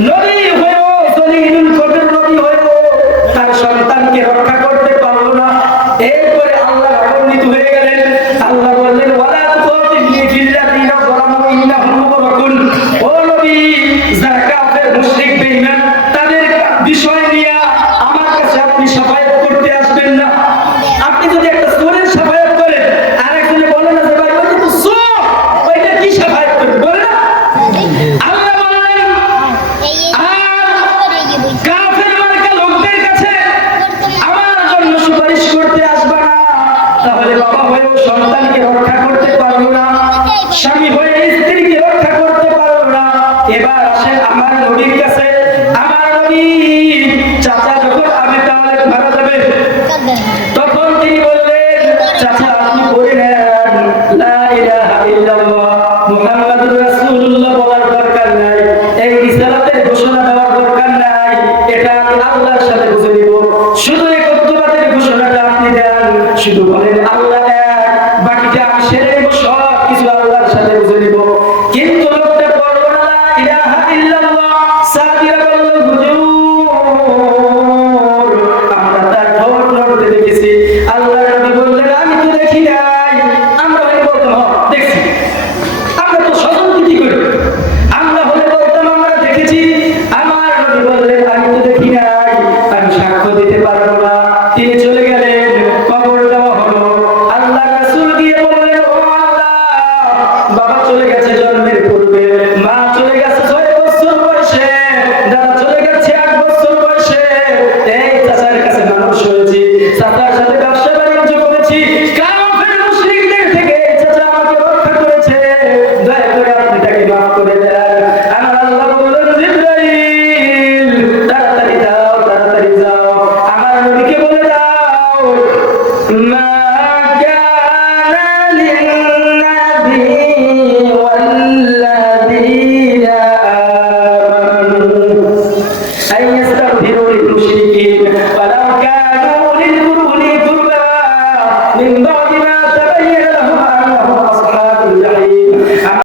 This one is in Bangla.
নবী হয়েও জলিলুল কদর নবী হয়েও তার সন্তানকে রক্ষা করতে পারলো না। এরপরে আল্লাহ রাগান্বিত হয়ে গেলেন। আল্লাহ বললেন ওয়ালা তুখাতিবনি ফিল্লাযীনা যালামু ইন্নাহুম মুগরাকুন। ও নবী, যারা কাফের মুশরিক বেঈমান তাদের বিষয় নিয়ে আমার কাছে আপনি শাফায়াত করতে আসবেন না। আপনি যদি একটা চোরের শাফায়াত করেন আর একজনে বলে না যে ভাই ওইটা তো চোর, ওইটা কি শাফায়াত করবে বলে না? আল্লাহ বললেন কাফের মার্কা লোকদের কাছে আমার জন্য সুপারিশ করতে আসবে না। তাহলে বাবা হয়েও সন্তানকে রক্ষা করতে পারলো না, স্বামী হয়ে স্ত্রীকে রক্ষা করতে পারলো না। এবার আসেন আমার নবীর কাছে। আমার নবী চাচা যখন আবু তালেব মারা যাবে তখন তিনি বললেন চাচা আপনি বলে নেন লা ইলাহা ইল্লাল্লাহ মুহাম্মাদুর রাসূলুল্লাহ বলার দরকার নাই, এই রিসালাতের ঘোষণা দেওয়ার দরকার নাই, এটা আমি আল্লাহর সাথে বুঝে নিব। শুধু একত্ববাদের ঘোষণাটা আপনি দেন, শুধু বলেন আল্লাহ এক, বাকিটা আমি সেরে নেব, সব কিছু আল্লাহর সাথে বুঝে নিব। কিন্তু লোকটা বলল না লা ইলাহা ইল্লাল্লাহ। সাহাবীরা বলল হুজুর আমরা তার ঠোঁট নড়তে দেখেছি। আল্লাহর নবী বললেন আমি তো দেখি নাই। আমরা হলে বলতাম দেখছি, আমরা তো স্বজনপ্রীতি করি, আমরা হলে বলতাম আমরা দেখেছি। আমার নবী বললেন আমি তো দেখি নাই, আমি সাক্ষ্য দিতে পারবো না। তিনি চলে গেলেন, কবর দেওয়া হলো। আল্লাহ রাসূল গিয়ে বললেন ও আল্লাহ, বাবা চলে গেছে জন্মের পূর্বে, মা চলে গেছে 6 বছর বয়সে, দাদা চলে গেছে 8 বছর বয়সে, এই চাচার কাছে মানুষ হয়েছি, চাচার সাথে ব্যবসা বাণিজ্য করেছি, কাফের মুশরিকদের থেকে এই চাচা আমাকে রক্ষা করেছে, দয়া করে আপনি তাকে মাফ করে দেন। আমার আল্লাহ বললেন জিবরাইল তাড়াতাড়ি যাও, তাড়াতাড়ি যাও, আমার নবীকে বলে দাও মা কানা লিন-নাবী ওয়াল্লাযীনা আমানু আইয়াস্তা